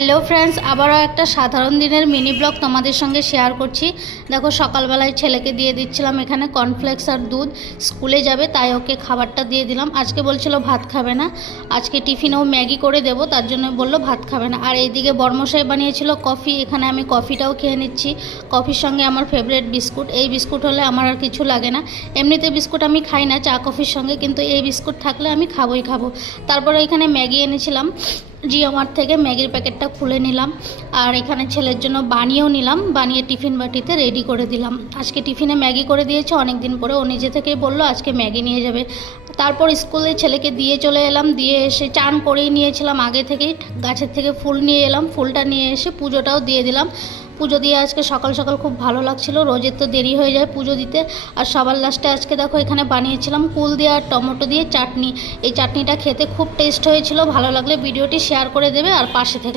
Hello friends, আবারও একটা সাধারণ দিনের মিনি ব্লগ তোমাদের সঙ্গে শেয়ার করছি। দেখো, সকালবেলায় ছেলেকে দিয়ে দিচ্ছিলাম এখানে কর্নফ্লেক্স আর দুধ। স্কুলে যাবে তাই ওকে খাবারটা দিয়ে দিলাম। আজকে বলছিল ভাত খাবে না, আজকে টিফিনেও ম্যাগি করে দেবো, তার জন্য বললো ভাত খাবে না। আর এইদিকে বর্মশাই বানিয়েছিল কফি, এখানে আমি কফিটাও খেয়ে নিচ্ছি। কফির সঙ্গে আমার ফেভারিট বিস্কুট, এই বিস্কুট হলে আমার আর কিছু লাগে না। এমনিতে বিস্কুট আমি খাই না চা কফির সঙ্গে, কিন্তু এই বিস্কুট থাকলে আমি খাবোই খাবো। তারপরে এখানে ম্যাগি এনেছিলাম জিও মার্ট থেকে, ম্যাগির প্যাকেটটা খুলে নিলাম আর এখানে ছেলের জন্য বানিয়েও নিলাম, বানিয়ে টিফিন বাটিতে রেডি করে দিলাম। আজকে টিফিনে ম্যাগি করে দিয়েছে, অনেক দিন পরে ও নিজে থেকেই বললো আজকে ম্যাগি নিয়ে যাবে। তারপর স্কুলে ছেলেকে দিয়ে চলে এলাম, দিয়ে এসে চান করেই নিয়েছিলাম আগে থেকেই, গাছের থেকে ফুল নিয়ে এলাম, ফুলটা নিয়ে এসে পুজোটাও দিয়ে দিলাম। পুজো দিয়ে আজকে সকাল সকাল খুব ভালো লাগছিল, রোজের তো দেরি হয়ে যায় পুজো দিতে। আর সবার লাস্টে আজকে দেখো এখানে বানিয়েছিলাম কুল দিয়ে আর টমেটো দিয়ে চাটনি। এই চাটনিটা খেতে খুব টেস্ট হয়েছিল, ভালো লাগলে ভিডিওটি শেয়ার করে দেবে আর পাশে থেকে